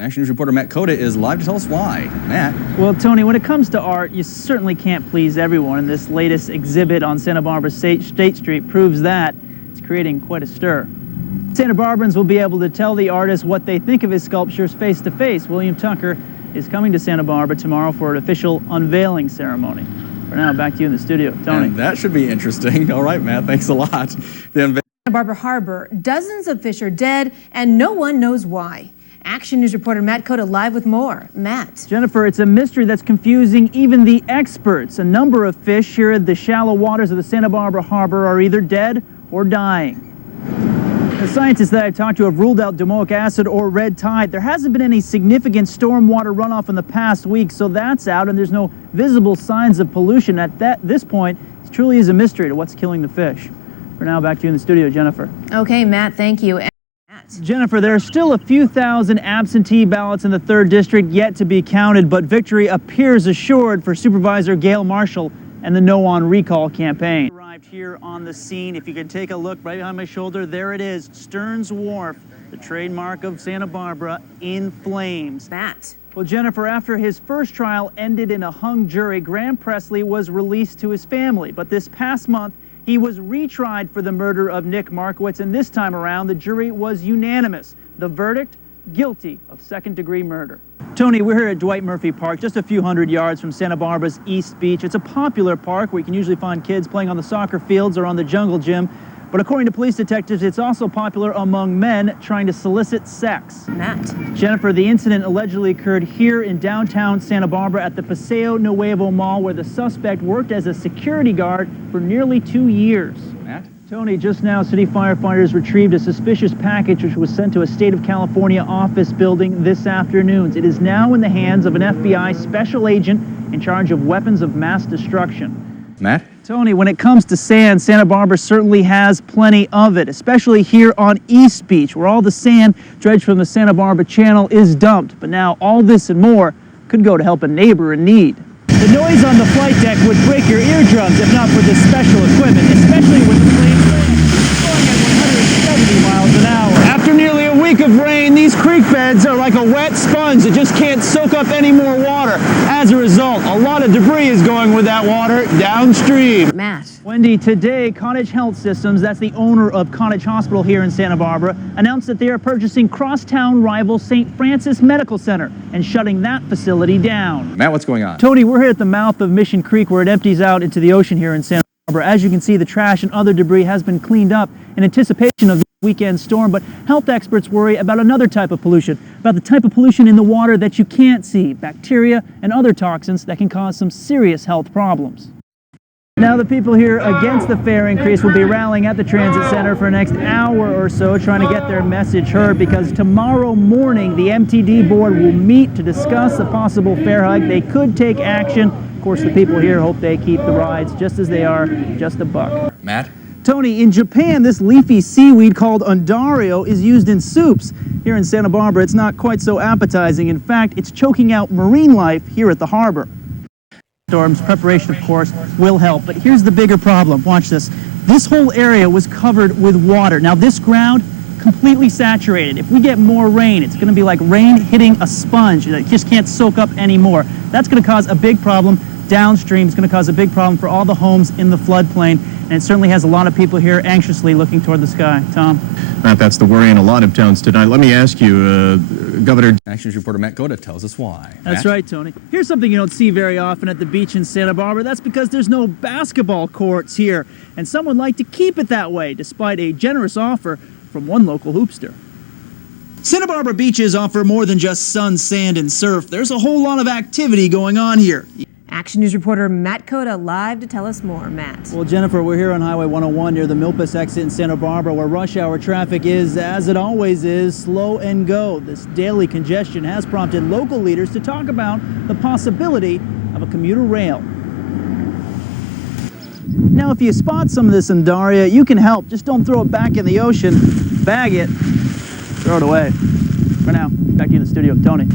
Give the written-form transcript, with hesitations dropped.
Action News reporter Matt Cota is live to tell us why. Matt. Well, Tony, when it comes to art, you certainly can't please everyone, and this latest exhibit on Santa Barbara State Street proves that. It's creating quite a stir. Santa Barbarans will be able to tell the artist what they think of his sculptures face to face. William Tucker is coming to Santa Barbara tomorrow for an official unveiling ceremony. For now, back to you in the studio, Tony. And that should be interesting. All right, Matt, thanks a lot. Santa Barbara Harbor, dozens of fish are dead, and no one knows why. Action News reporter Matt Cota live with more. Matt. Jennifer, it's a mystery that's confusing even the experts. A number of fish here in the shallow waters of the Santa Barbara Harbor are either dead or dying. The scientists that I've talked to have ruled out domoic acid or red tide. There hasn't been any significant stormwater runoff in the past week, so that's out, and there's no visible signs of pollution. At this point, it truly is a mystery to what's killing the fish. For now, back to you in the studio, Jennifer. Okay, Matt, thank you. Jennifer, there are still a few thousand absentee ballots in the 3rd District yet to be counted, but victory appears assured for Supervisor Gail Marshall and the No on Recall campaign. Arrived here on the scene. If you can take a look right behind my shoulder, there it is, Stearns Wharf, the trademark of Santa Barbara, in flames. Matt. Well, Jennifer, after his first trial ended in a hung jury, Graham Presley was released to his family, but this past month, he was retried for the murder of Nick Markowitz, and this time around, the jury was unanimous. The verdict, guilty of 2nd-degree murder. Tony, we're here at Dwight Murphy Park, just a few hundred yards from Santa Barbara's East Beach. It's a popular park where you can usually find kids playing on the soccer fields or on the jungle gym. But according to police detectives, it's also popular among men trying to solicit sex. Matt. Jennifer, the incident allegedly occurred here in downtown Santa Barbara at the Paseo Nuevo Mall, where the suspect worked as a security guard for nearly 2 years. Matt? Tony, just now, city firefighters retrieved a suspicious package which was sent to a state of California office building this afternoon. It is now in the hands of an FBI special agent in charge of weapons of mass destruction. Matt? Tony, when it comes to sand, Santa Barbara certainly has plenty of it, especially here on East Beach, where all the sand dredged from the Santa Barbara Channel is dumped. But now all this and more could go to help a neighbor in need. The noise on the flight deck would break your eardrums if not for this special equipment, especially when the plane going at 170 miles an hour. After nearly a week of rain, these creek beds are like a wet sponge that just can't soak up any more water. As a result, a lot of debris is going with that water downstream. Matt. Wendy, today Cottage Health Systems, that's the owner of Cottage Hospital here in Santa Barbara, announced that they are purchasing crosstown rival St. Francis Medical Center and shutting that facility down. Matt, what's going on? Tony, we're here at the mouth of Mission Creek where it empties out into the ocean here in Santa Barbara. As you can see, the trash and other debris has been cleaned up in anticipation of the weekend storm, but health experts worry about another type of pollution, about the type of pollution in the water that you can't see, bacteria and other toxins that can cause some serious health problems. Now the people here against the fare increase will be rallying at the transit center for the next hour or so, trying to get their message heard, because tomorrow morning the MTD board will meet to discuss a possible fare hike. They could take action. Of course, the people here hope they keep the rides just as they are, just a buck. Matt? Tony, in Japan, this leafy seaweed called undario is used in soups. Here in Santa Barbara, it's not quite so appetizing. In fact, it's choking out marine life here at the harbor. Storms preparation, of course, will help, but here's the bigger problem. Watch this. This whole area was covered with water. Now this ground, completely saturated. If we get more rain, it's going to be like rain hitting a sponge that just can't soak up anymore. That's going to cause a big problem downstream. It's going to cause a big problem for all the homes in the floodplain, and it certainly has a lot of people here anxiously looking toward the sky. Tom? Matt, that's the worry in a lot of towns tonight. Let me ask you, Governor... Action News reporter Matt Cota tells us why. That's Matt? right, Tony. Here's something you don't see very often at the beach in Santa Barbara. That's because there's no basketball courts here, and some would like to keep it that way, despite a generous offer from one local hoopster. Santa Barbara beaches offer more than just sun, sand, and surf. There's a whole lot of activity going on here. Action News reporter Matt Cota live to tell us more. Matt. Well, Jennifer, we're here on Highway 101 near the Milpas exit in Santa Barbara, where rush hour traffic is, as it always is, slow and go. This daily congestion has prompted local leaders to talk about the possibility of a commuter rail. Now, if you spot some of this undaria, you can help. Just don't throw it back in the ocean. Bag it. Throw it away. For now, back to you in the studio. Tony.